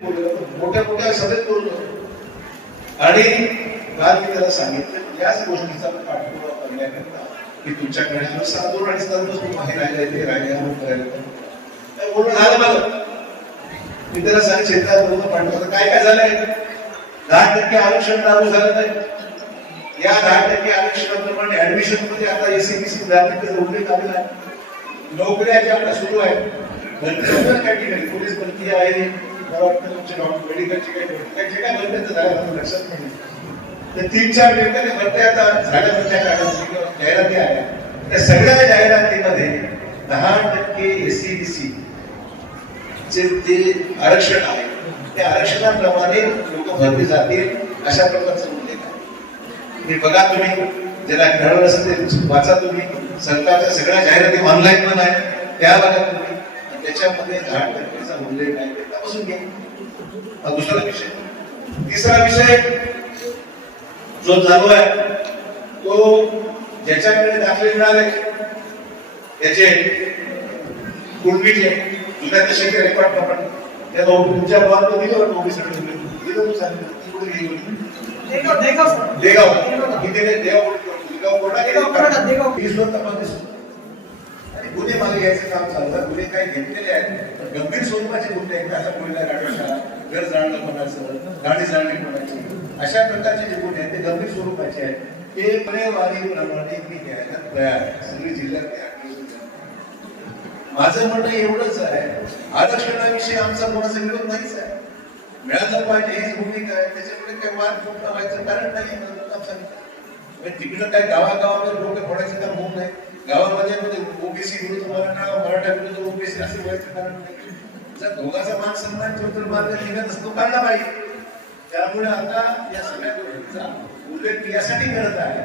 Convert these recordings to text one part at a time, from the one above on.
मोठ्या मोठ्या सभेत बोललो आणि काल मी त्याला सांगितलं म्हणजे याच गोष्टीचा पाठपुरावा करण्याकरता की तुमच्याकडे आलो सहा दोन अडीच तास तू बाहेर राहिला ते राहिल्यावर करायला बोलून झालं मला? मी त्याला सांग शेतात बोलणं पाठवलं काय काय झालंय दहा टक्के आरक्षण लागू झालं नाही. या दहा टक्के आरक्षणाप्रमाणे ऍडमिशनमध्ये आता एसीबीसी दहा नोकरी उल्लेख आलेला आहे नोकऱ्या ज्या आपल्या सुरू आहेत भरती काय पोलीस भरती आहे. मला वाटतं तुमचे डॉक्टर मेडिकलची काही भरती जे काय भरती झाल्या मला लक्षात नाही. तर तीन चार ठिकाणी भरत्या आता झाल्या भरत्या जाहिराती आल्या त्या सगळ्या जाहिरातीमध्ये दहा टक्के एसीबीसी चे ते आरक्षण आहे त्या आरक्षणाप्रमाणे लोक भरले जातील अशा प्रकारचं उल्लेख आहे. हे बघा तुम्ही ज्याला कळलं असेल ते वाचा तुम्ही. सरकारच्या सगळ्या जाहिराती ऑनलाईन पण आहे त्या बघा तुम्ही. त्याच्यामध्ये दहा टक्केचा उल्लेख आहे. तपासून घ्या हा विषय। तिसरा विषय जो चालू आहे तो ज्याच्याकडे दाखले मिळाले त्याचे कुणबीचे जुन्या दशके रेकॉर्ड आपण त्या तुमच्या भावात दिलं होतं सर्टिफिकेट दिलं सांगितलं कुठे गेली होती? देगाव देगाव किती देगाव देगाव कोर्टात गेली देगाव. वीस वर तपास गुन्हे मागे घ्यायचं काम चालतं. गुन्हे काय घेतलेले आहेत. पण गंभीर स्वरूपाचे गुन्हे आहेत असा कोयला गाडीचा घर जाणलं कोणाचं गाडी जाळणे कोणाची अशा प्रकारचे जे गुन्हे आहेत ते गंभीर स्वरूपाचे आहेत. ते गुन्हेवारी प्रमाणे मी घ्यायला तयार आहे सगळी जिल्ह्यात माझं म्हणणं एवढंच आहे. आरक्षणाविषयी आमचा कोणाचा विरोध नाहीच आहे. मिळालं पाहिजे हीच भूमिका आहे. त्याच्यामुळे काही वाद मोठा व्हायचं कारण नाही म्हणजे तिकडं काय गावागावामध्ये लोक फोडायचं काम होऊ नये गावामध्ये ओबीसी विरुद्ध मराठा मराठा विरुद्ध ओबीसी असं व्हायचं कारण नाही. जर दोघांचा मान सन्मान ठेवतो मार्ग निघत असतो काढला पाहिजे. त्यामुळे आता या सगळ्या गोष्टींचा उल्लेख यासाठी करत आहे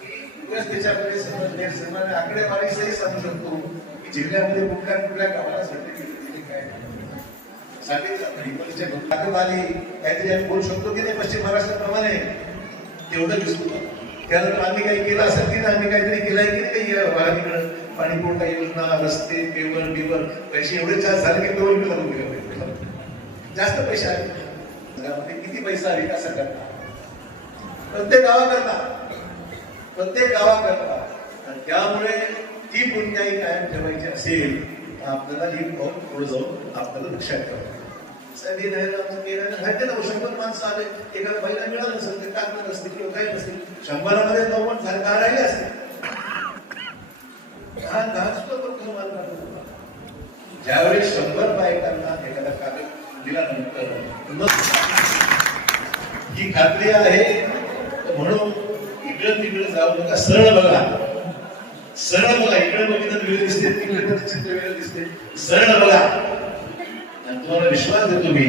की उगाच त्याच्यामध्ये समज आकडेवारीसही सांगू शकतो की जिल्ह्यामध्ये कुठल्या कुठल्या गावाला सर्टिफिकेट दिले काय सांगितलं आली. काहीतरी आम्ही बोलू शकतो की नाही? पश्चिम महाराष्ट्राप्रमाणे? तेवढं दिसतो त्यानंतर आम्ही काही केलं असेल की नाही आम्ही काहीतरी केलंय की नाही या भागाकडं? पाणी पुरवठा योजना रस्ते पेवर बिवर पैसे एवढे चार्ज झाले की दोन किलो जास्त पैसे आले. त्यामध्ये किती पैसा आले करता? प्रत्येक गावाकरता. प्रत्येक गावाकरता. आणि त्यामुळे ती पुण्याई कायम ठेवायची असेल तर आपल्याला ही पाऊल पुढे जाऊन आपल्याला लक्षात ठेवायचं. सगळी नाही आमचं ते नाही. माहिती ना शंभर माणसं आले. एखादा महिला मिळालं नसेल ते टाकलं नसते किंवा काही नसतील शंभरामध्ये नव्वद झाले दहा राहिले असते. दहा दहा सुद्धा लोक तुम्हाला पाठवतात. ज्यावेळी शंभर बायकांना एखादा कागद दिल्यानंतर ही खात्री आहे. म्हणून इकडं तिकडे जाऊ नका. सरळ बघा. सरळ बघा. इकडे बघितलं वेळ दिसते तिकडे तर चित्र वेळ दिसते. सरळ बघा. तुम्हाला विश्वास देतो मी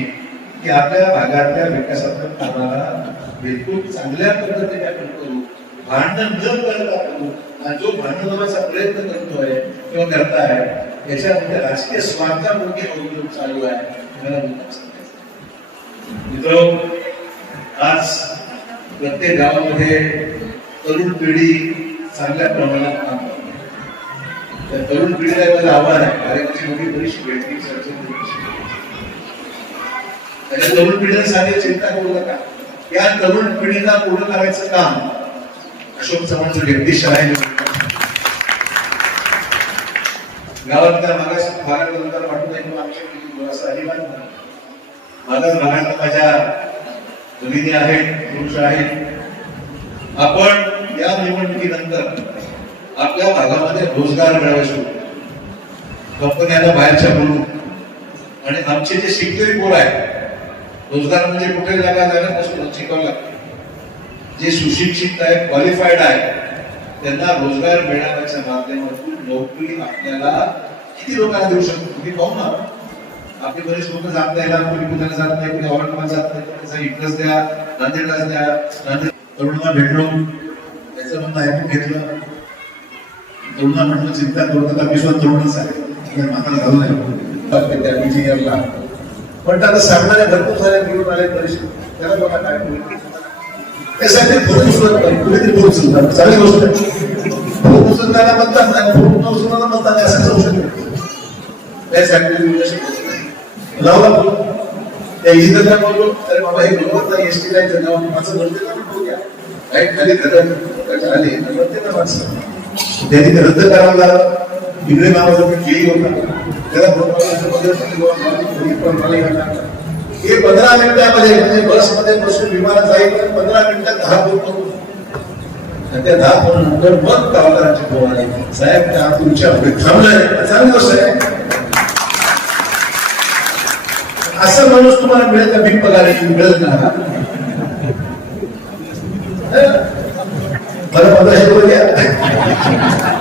की आपल्या भागातल्या विकासात्मक कामाला बिलकुल चांगल्या पद्धतीने आपण करू. भांडण न करता करू. आणि जो भांडणाचा प्रयत्न करतोय किंवा करताय याच्यामध्ये राजकीय स्वार्थामुळे अवलंबून चालू आहे. मला मित्र आज प्रत्येक गावामध्ये तरुण पिढी चांगल्या प्रमाणात काम करते. त्या तरुण पिढीला माझं आव्हान आहे. कार्यक्रमाची मोठी परीक्षा भेटली चर्चेची त्याच्या तरुण पिढीला सांगेल चिंता करू. नका या तरुण पिढीला पूर्ण करायचं काम अशोक चव्हाणचं निर्देश आहे गावातल्या मागास भागाबद्दल वाटत नाही आमच्या पिढी असं अजिबात नाही मागास भागात माझ्या भगिनी आहेत पुरुष आहेत. आपण या निवडणुकीनंतर आपल्या भागामध्ये रोजगार मिळवायचो. कंपन्यांना बाहेरच्या बोलू. आणि आमचे जे शिकलेली पोर आहेत रोजगार म्हणजे कुठे जागा जागा नसतो शिकावं लागतं. जे सुशिक्षित आहे क्वालिफाईड आहे त्यांना रोजगार मिळवण्याच्या माध्यमातून नोकरी आपल्याला किती लोकांना देऊ शकतो? तुम्ही पाहू ना. आपले बरेच लोक जात नाही ना कोणी पुण्याला जात नाही कोणी औरंगाबाद जात नाही कोणी इकडंच द्या नांदेडलाच द्या नांदेड तरुणांना भेटलो. त्याचं म्हणणं ऐकून घेतलं. तरुणा म्हटलं चिंता करू नका विश्वास तरुणच आहे. काही म्हातारा झालं नाही त्या इंजिनियरला पण त्याला सांगणारे भरपूर सारे निवडून आले परिषद त्याला बघा काय होईल. त्यासाठी फोन उचलत नाही कुणीतरी फोन उचलतात चांगली गोष्ट आहे. फोन उचलताना म्हणतात फोन न उचलताना म्हणतात असं जाऊ शकत. त्यासाठी नाही. लावला त्या इंजिनियरला बोललो अरे बाबा हे बरोबर नाही एस टी लाईनचं नाव माझं म्हणते ना बघू द्या लाइट खाली आले ना माणसं. त्यांनी रद्द करावं लागलं. इकडे नावाचा मी केली होता त्याला बोलतो हे पंधरा मिनिटामध्ये म्हणजे बसमध्ये बसून विमानात जाईल तर पंधरा मिनिटात दहा फोन आणि त्या दहा फोन नंतर मग कामगारांची फोन आली. साहेब त्या तुमच्यापुढे थांबलंय चांगली गोष्ट आहे. असं माणूस तुम्हाला मिळेल का? बिन पगार मिळत ना मला पंधराशे रुपये द्या.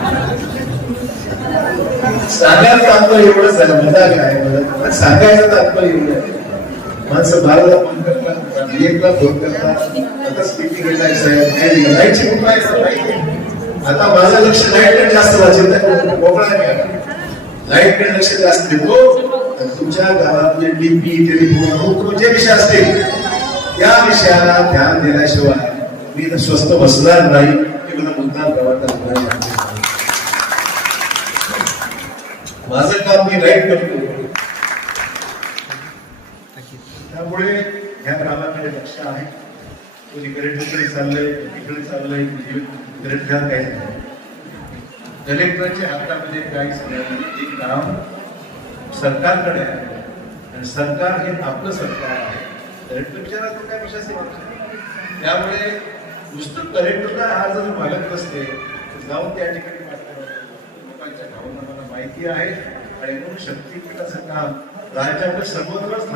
सांगायचं तात्पर्य एवढंच झालं मजा काय सांगायचं तात्पर्य एवढं माणसं बाराला फोन करतात एकला फोन करतात. आता स्पीकिंग लाईटची कुठं आहे लाईटची आता माझं लक्ष लाईटकडे जास्त वाचत मोकळा लाईटकडे लक्ष जास्त देतो. तुमच्या गावातले डीपी टेलिफोन जे विषय असतील त्या विषयाला ध्यान दिल्याशिवाय मी तर स्वस्त बसणार नाही की मला मुद्दा प्रवर्तन नाही माझं काम मी लाइट करतो. त्यामुळे ह्या कामाकडे लक्ष आहे. कोणी तिकडे चाललंय इकडे चाललंय कलेक्टर काय कलेक्टरच्या हातामध्ये काही नाही ते काम सरकारकडे आहे. आणि सरकार हे आपलं सरकार आहे. कलेक्टर तो काय कशाचे त्यामुळे नुसतं कलेक्टरला हा जर मालक नसते तर जाऊन त्या ठिकाणी माहिती आहे आणि म्हणून शक्तीपीठाचं काम राज्याकडे सर्वत्रच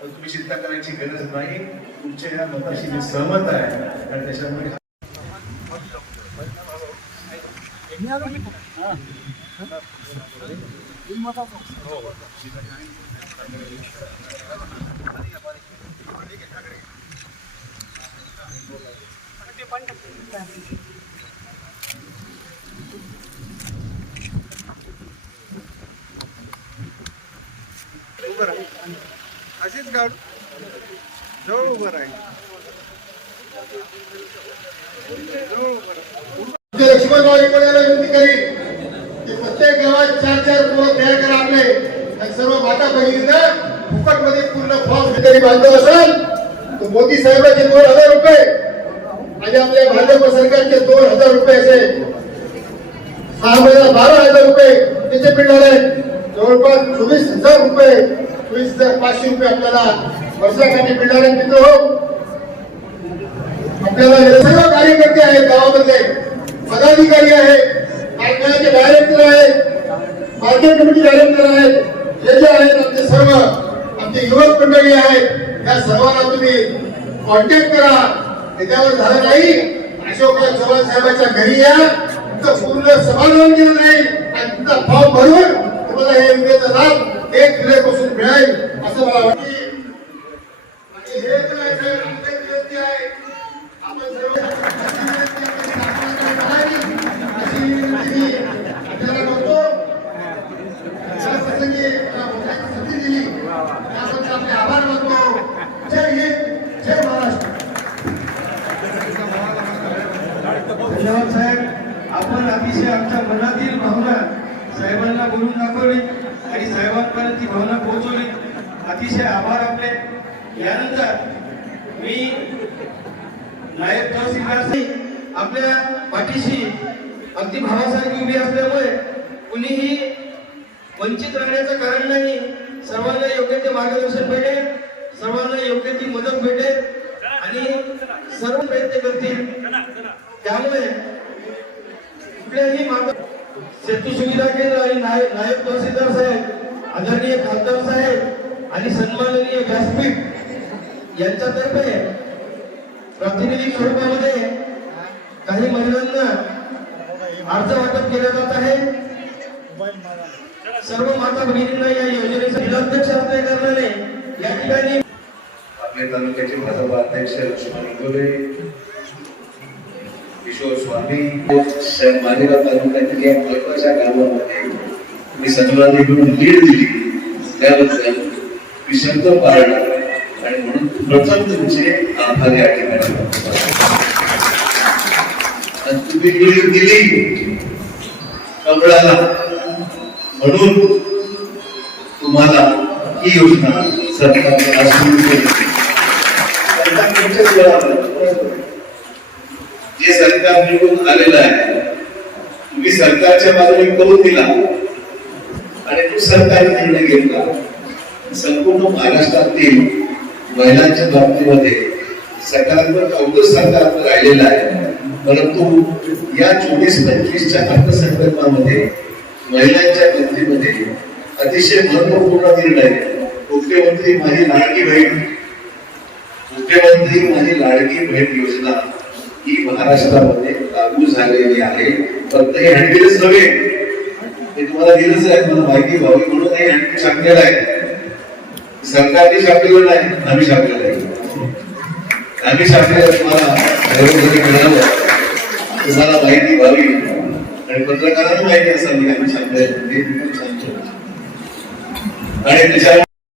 पण तुम्ही चिंता करायची गरज नाही. तुमच्या या मताशी मी सहमत आहे. आणि त्याच्यामुळे अशीच उभं राहील अशीच राहील. जवळ उभं राहील. लक्ष्मणराव विनंती करीन की प्रत्येक गावात चार चार पोरं तयार करा आपले. आणि सर्व माता फुकटमध्ये पूर्ण फॉर्म तर मोदी साहेबांचे दोन हजार रुपये आणि आपल्या भाजप सरकारचे दोन हजार रुपये असे. सहा महिना बारा हजार रुपये त्याचे मिळणार आहेत. जवळपास चोवीस हजार रुपये चोवीस हजार पाचशे रुपये आपल्याला वर्षाकाठी मिळणार आहे मित्र हो. आपल्याला हे सर्व कार्यकर्ते आहेत गावामध्ये पदाधिकारी आहेत कारखान्याचे डायरेक्टर आहेत मार्केट कमिटी डायरेक्टर आहेत. हे जे आहेत आमचे सर्व आमचे युवक मंडळी आहेत या सर्वांना तुम्ही कॉन्टॅक्ट करा. त्याच्यावर झालं नाही. अशोकराव चव्हाण साहेबांच्या घरी या. तुमचं पूर्ण समाधान केलं नाही आणि तुमचा भाव भरून आपल्याला हे योजनेचा लाभ एक जुलैपासून मिळाईल असं मला वाटते. आणि हे विनंती आहे. आपण सर्व अशी विनंती मी आपल्याला करतो. या प्रसंगी मला संधी दिली. आपले आभार मानतो. जय हिंद जय महाराष्ट्र. धन्यवाद साहेब. आपण अतिशय आमच्या मनातील भावना साहेबांना बोलून दाखवली आणि साहेबांपर्यंत ती भावना पोहोचवली. अतिशय आभार आपले. यानंतर मी नायब तहसीलदार आपल्या पाठीशी अगदी भावासारखी उभी असल्यामुळे कुणीही वंचित राहण्याचं कारण नाही. सर्वांना योग्य ते मार्गदर्शन भेटेल. सर्वांना योग्य ती मदत भेटेल. आणि सर्व प्रयत्न करतील. त्यामुळे कुठल्याही मार्ग सेतू सुविधा केंद्र आणि नायब नायब तहसीलदार साहेब आदरणीय खासदार साहेब आणि सन्माननीय व्यासपीठ यांच्यातर्फे प्रातिनिधिक स्वरूपामध्ये काही महिलांना अर्ज वाटप केला जात आहे. सर्व माता भगिनींना या योजनेचा जिल्हाध्यक्ष असल्या कारणाने या ठिकाणी आपले तालुक्याचे भाजपा अध्यक्ष लक्ष्मण किशोर स्वामी मालेगाव तालुक्यातील या महत्त्वाच्या गावामध्ये मी सन्मानीकडून लीड दिली. त्याबद्दल मी शब्द पाळला आणि म्हणून प्रथम तुमचे आभार या ठिकाणी आणि तुम्ही लीड दिली. कमळाला म्हणून तुम्हाला ही योजना सरकारनं आज सुरू केलं. हे सरकार निवडून आलेलं आहे तुम्ही सरकारच्या बाजूने करून दिला आणि तो सरकारने निर्णय घेतला? संपूर्ण महाराष्ट्रातील महिलांच्या बाबतीमध्ये सकारात्मक अवघड सरकार राहिलेलं आहे. परंतु या चोवीस पंचवीसच्या अर्थसंकल्पामध्ये महिलांच्या बाबतीमध्ये अतिशय महत्त्वपूर्ण निर्णय मुख्यमंत्री माझी लाडकी बहीण मुख्यमंत्री माझी लाडकी बहीण योजना ही महाराष्ट्रामध्ये लागू झालेली आहे. फक्त हे हँडबिलच नव्हे. ते तुम्हाला दिलंच आहे मला माहिती व्हावी म्हणून हे हँडबिल छापलेलं आहे. सरकारने छापलेलं नाही आम्ही छापलेलं आहे. आम्ही छापलेलं तुम्हाला घरोघरी मिळालं. तुम्हाला माहिती व्हावी आणि पत्रकारांना माहिती असावी आम्ही छापलेलं हे सांगतो आणि त्याच्या